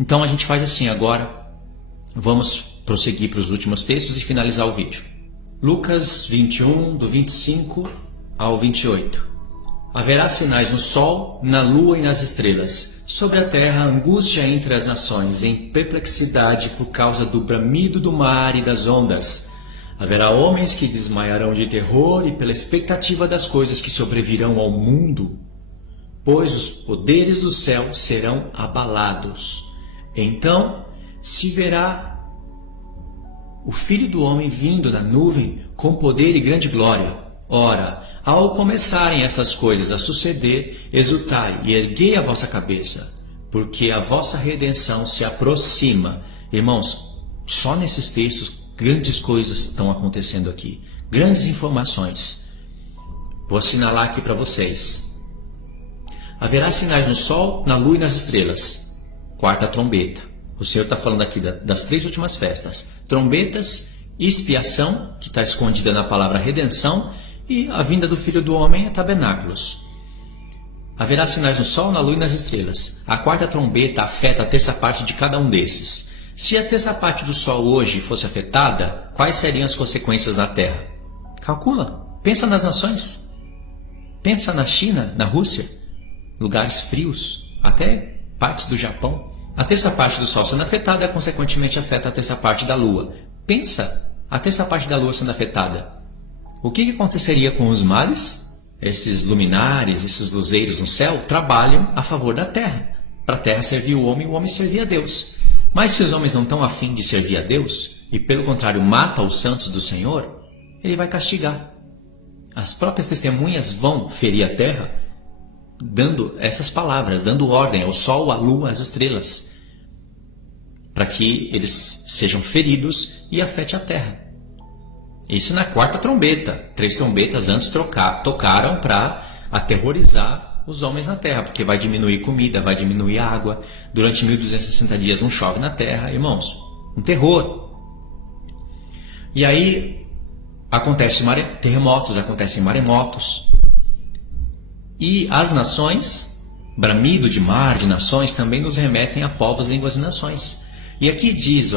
Então a gente faz assim agora. Vamos prosseguir para os últimos textos e finalizar o vídeo. Lucas 21, do 25 ao 28. Haverá sinais no sol, na lua e nas estrelas. Sobre a terra, angústia entre as nações, em perplexidade por causa do bramido do mar e das ondas. Haverá homens que desmaiarão de terror e pela expectativa das coisas que sobrevirão ao mundo, pois os poderes do céu serão abalados. Então se verá o Filho do Homem vindo na nuvem com poder e grande glória. Ora, ao começarem essas coisas a suceder, exultai e erguei a vossa cabeça, porque a vossa redenção se aproxima. Irmãos, só nesses textos grandes coisas estão acontecendo aqui, grandes informações. Vou assinalar aqui para vocês. Haverá sinais no sol, na lua e nas estrelas. Quarta trombeta. O Senhor está falando aqui das 3 últimas festas. Trombetas, expiação, que está escondida na palavra redenção, e a vinda do Filho do Homem é tabernáculos. Haverá sinais no sol, na lua e nas estrelas. A quarta trombeta afeta a terça parte de cada um desses. Se a terça parte do sol hoje fosse afetada, quais seriam as consequências na Terra? Calcula, pensa nas nações. Pensa na China, na Rússia, lugares frios, até partes do Japão. A terça parte do Sol sendo afetada, consequentemente afeta a terça parte da Lua. Pensa, a terça parte da Lua sendo afetada. O que aconteceria com os mares? Esses luminares, esses luzeiros no céu, trabalham a favor da Terra. Para a Terra servir o homem servir a Deus. Mas se os homens não estão a fim de servir a Deus, e pelo contrário mata os santos do Senhor, Ele vai castigar. As próprias testemunhas vão ferir a Terra, dando essas palavras, dando ordem ao sol, à lua, às estrelas, para que eles sejam feridos e afete a terra. Isso na quarta trombeta. 3 trombetas antes tocaram para aterrorizar os homens na terra, porque vai diminuir comida, vai diminuir água. Durante 1260 dias não chove na terra, irmãos. Um terror. E aí acontecem terremotos, acontecem maremotos. E as nações, bramido de mar, de nações, também nos remetem a povos, línguas e nações. E aqui diz,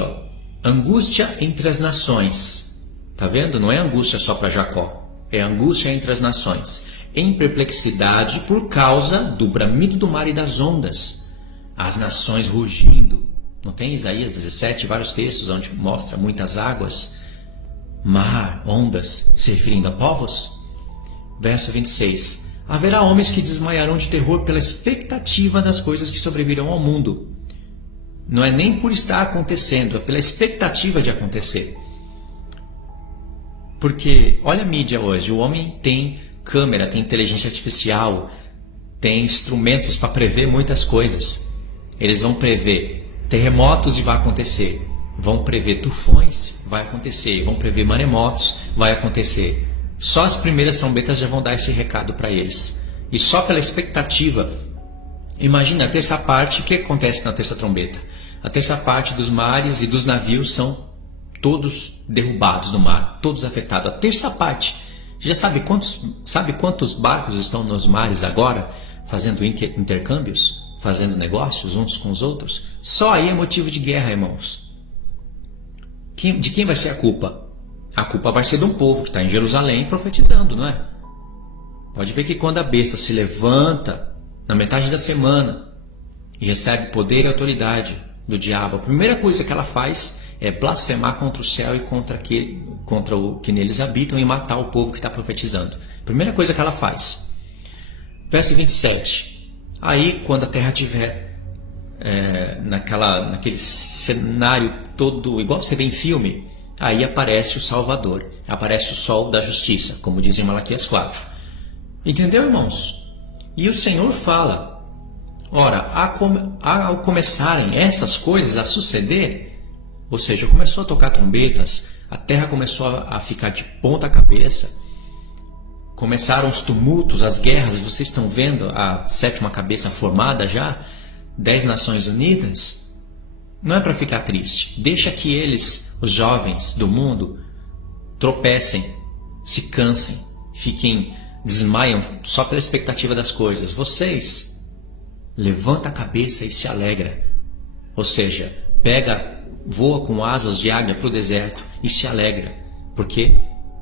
angústia entre as nações. Tá vendo? Não é angústia só para Jacó. É angústia entre as nações. Em perplexidade por causa do bramido do mar e das ondas. As nações rugindo. Não tem Isaías 17, vários textos onde mostra muitas águas, mar, ondas, se referindo a povos? Verso 26. Haverá homens que desmaiarão de terror pela expectativa das coisas que sobrevirão ao mundo. Não é nem por estar acontecendo, é pela expectativa de acontecer. Porque, olha a mídia hoje, o homem tem câmera, tem inteligência artificial, tem instrumentos para prever muitas coisas. Eles vão prever terremotos e vai acontecer. Vão prever tufões, vai acontecer. Vão prever maremotos, vai acontecer. Só as primeiras trombetas já vão dar esse recado para eles. E só pela expectativa. Imagina a terça parte, o que acontece na terça trombeta? A terça parte dos mares e dos navios são todos derrubados no mar, todos afetados. A terça parte. Já sabe quantos barcos estão nos mares agora, fazendo intercâmbios, fazendo negócios uns com os outros? Só aí é motivo de guerra, irmãos. De quem vai ser a culpa? A culpa vai ser de um povo que está em Jerusalém profetizando, não é? Pode ver que quando a besta se levanta na metade da semana e recebe poder e autoridade do diabo, a primeira coisa que ela faz é blasfemar contra o céu e contra o que neles habitam e matar o povo que está profetizando. Primeira coisa que ela faz. Verso 27. Aí, quando a terra estiver naquele cenário todo, igual você vê em filme, aí aparece o Salvador, aparece o sol da justiça, como diz em Malaquias 4. Entendeu, irmãos? E o Senhor fala, ora, ao começarem essas coisas a suceder, ou seja, começou a tocar trombetas, a terra começou a ficar de ponta cabeça, começaram os tumultos, as guerras, vocês estão vendo a 7ª cabeça formada já, 10 Nações Unidas. Não é para ficar triste, deixa que eles, os jovens do mundo, tropecem, se cansem, desmaiam só pela expectativa das coisas. Vocês, levanta a cabeça e se alegra. Ou seja, voa com asas de águia para o deserto e se alegra, porque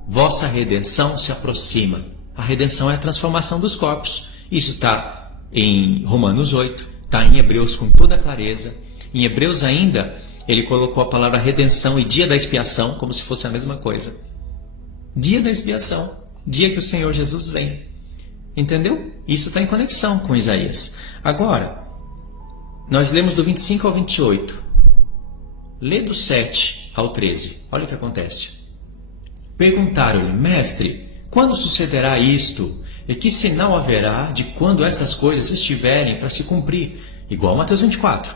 vossa redenção se aproxima. A redenção é a transformação dos corpos. Isso está em Romanos 8, está em Hebreus com toda clareza. Em Hebreus ainda, ele colocou a palavra redenção e dia da expiação como se fosse a mesma coisa. Dia da expiação, dia que o Senhor Jesus vem. Entendeu? Isso está em conexão com Isaías. Agora, nós lemos do 25 ao 28. Lê do 7 ao 13. Olha o que acontece. Perguntaram-lhe: Mestre, quando sucederá isto? E que sinal haverá de quando essas coisas estiverem para se cumprir? Igual Mateus 24.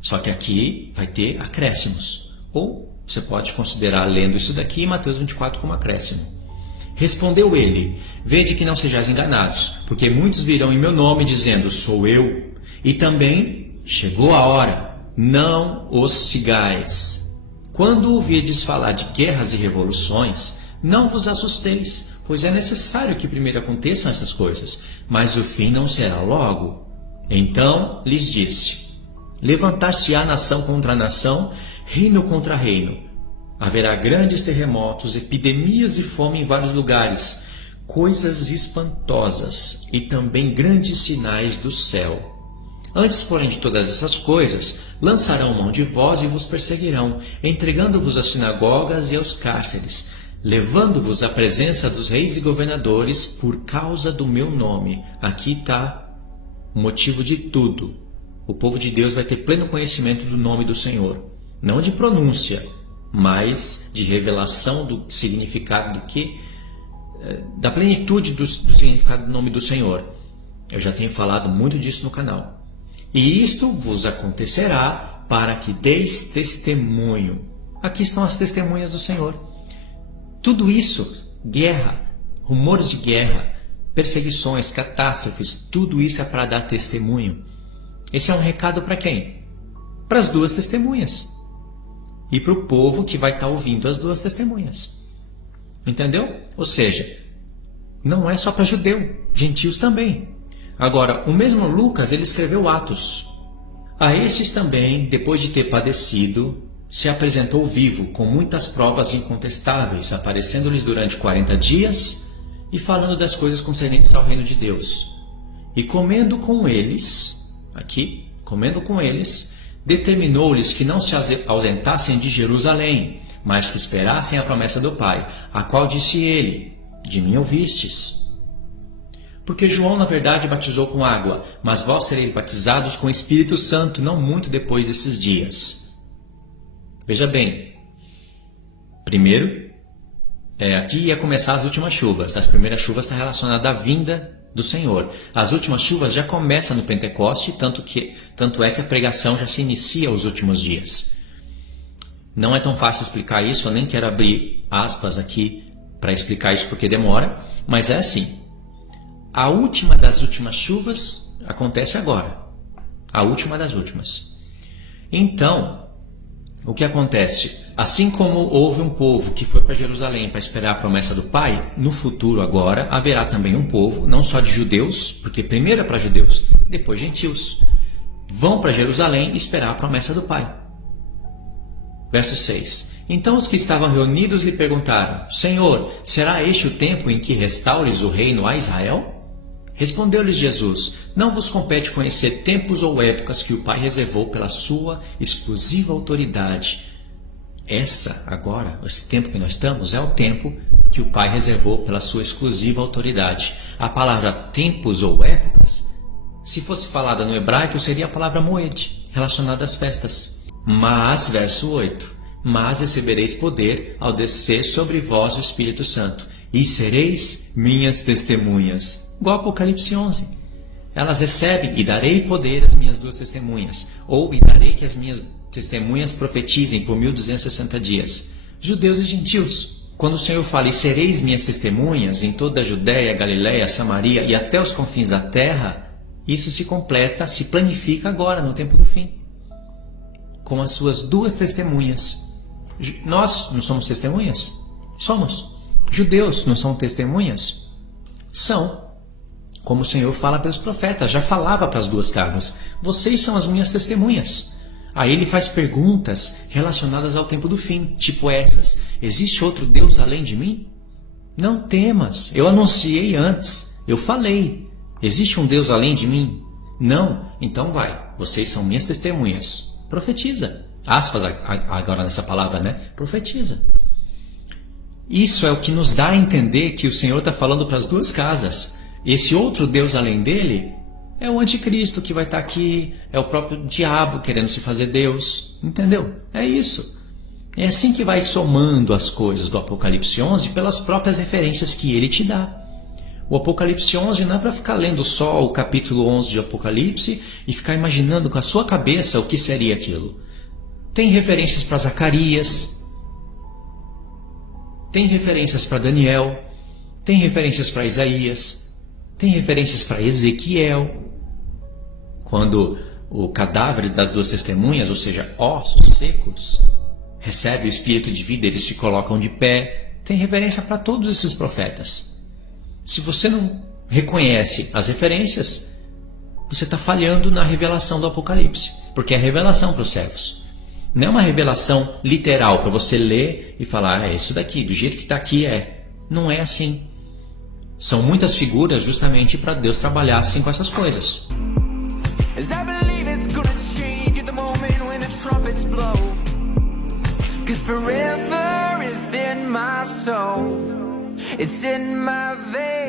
Só que aqui vai ter acréscimos. Ou você pode considerar lendo isso daqui em Mateus 24 como acréscimo. Respondeu ele: Vede que não sejais enganados, porque muitos virão em meu nome dizendo: Sou eu. E também chegou a hora, não os sigais. Quando ouvirdes falar de guerras e revoluções, não vos assusteis, pois é necessário que primeiro aconteçam essas coisas, mas o fim não será logo. Então lhes disse: Levantar-se-á nação contra nação, reino contra reino. Haverá grandes terremotos, epidemias e fome em vários lugares, coisas espantosas e também grandes sinais do céu. Antes, porém, de todas essas coisas, lançarão mão de vós e vos perseguirão, entregando-vos às sinagogas e aos cárceres, levando-vos à presença dos reis e governadores por causa do meu nome. Aqui está o motivo de tudo. O povo de Deus vai ter pleno conhecimento do nome do Senhor. Não de pronúncia, mas de revelação do significado da plenitude do significado do nome do Senhor. Eu já tenho falado muito disso no canal. E isto vos acontecerá para que deis testemunho. Aqui estão as testemunhas do Senhor. Tudo isso, guerra, rumores de guerra, perseguições, catástrofes, tudo isso é para dar testemunho. Esse é um recado para quem? Para as duas testemunhas. E para o povo que vai estar ouvindo as duas testemunhas. Entendeu? Ou seja, não é só para judeu, gentios também. Agora, o mesmo Lucas, ele escreveu Atos. A estes também, depois de ter padecido, se apresentou vivo, com muitas provas incontestáveis, aparecendo-lhes durante 40 dias e falando das coisas concernentes ao reino de Deus. E comendo com eles, determinou-lhes que não se ausentassem de Jerusalém, mas que esperassem a promessa do Pai, a qual disse ele: De mim ouvistes. Porque João, na verdade, batizou com água, mas vós sereis batizados com o Espírito Santo não muito depois desses dias. Veja bem, primeiro, aqui ia começar as últimas chuvas. As primeiras chuvas estão relacionadas à vinda do Senhor. As últimas chuvas já começam no Pentecoste, tanto é que a pregação já se inicia aos últimos dias. Não é tão fácil explicar isso, eu nem quero abrir aspas aqui para explicar isso porque demora, mas é assim. A última das últimas chuvas acontece agora. A última das últimas. Então, o que acontece? Assim como houve um povo que foi para Jerusalém para esperar a promessa do Pai, no futuro agora haverá também um povo, não só de judeus, porque primeiro é para judeus, depois gentios, vão para Jerusalém esperar a promessa do Pai. Verso 6. Então os que estavam reunidos lhe perguntaram: Senhor, será este o tempo em que restaures o reino a Israel? Respondeu-lhes Jesus: Não vos compete conhecer tempos ou épocas que o Pai reservou pela sua exclusiva autoridade. Esse tempo que nós estamos, é o tempo que o Pai reservou pela sua exclusiva autoridade. A palavra tempos ou épocas, se fosse falada no hebraico, seria a palavra moed, relacionada às festas. Mas, verso 8, mas recebereis poder ao descer sobre vós o Espírito Santo, e sereis minhas testemunhas. Igual Apocalipse 11. Elas recebem: e darei poder às minhas duas testemunhas, ou e darei que as minhas testemunhas profetizem por 1260 dias. Judeus e gentios. Quando o Senhor fala: e sereis minhas testemunhas em toda a Judéia, Galiléia, Samaria e até os confins da terra, isso se completa, se planifica agora, no tempo do fim, com as suas duas testemunhas. Nós não somos testemunhas? Somos. Judeus não são testemunhas? São. Como o Senhor fala pelos profetas, já falava para as duas casas: vocês são as minhas testemunhas. Aí ele faz perguntas relacionadas ao tempo do fim, tipo essas: existe outro Deus além de mim? Não temas, eu anunciei antes, eu falei. Existe um Deus além de mim? Não? Então vai, vocês são minhas testemunhas. Profetiza. Aspas agora nessa palavra, né? Profetiza. Isso é o que nos dá a entender que o Senhor está falando para as duas casas. Esse outro Deus além dele é o anticristo que vai estar aqui, é o próprio diabo querendo se fazer Deus. Entendeu? É isso. É assim que vai somando as coisas do Apocalipse 11 pelas próprias referências que ele te dá. O Apocalipse 11 não é para ficar lendo só o capítulo 11 de Apocalipse e ficar imaginando com a sua cabeça o que seria aquilo. Tem referências para Zacarias, tem referências para Daniel, tem referências para Isaías, tem referências para Ezequiel. Quando o cadáver das duas testemunhas, ou seja, ossos secos, recebe o espírito de vida, eles se colocam de pé. Tem referência para todos esses profetas. Se você não reconhece as referências, você está falhando na revelação do Apocalipse, porque é revelação para os servos. Não é uma revelação literal para você ler e falar, é isso daqui, do jeito que está aqui é. Não é assim. São muitas figuras justamente para Deus trabalhar assim com essas coisas. It's in my veins.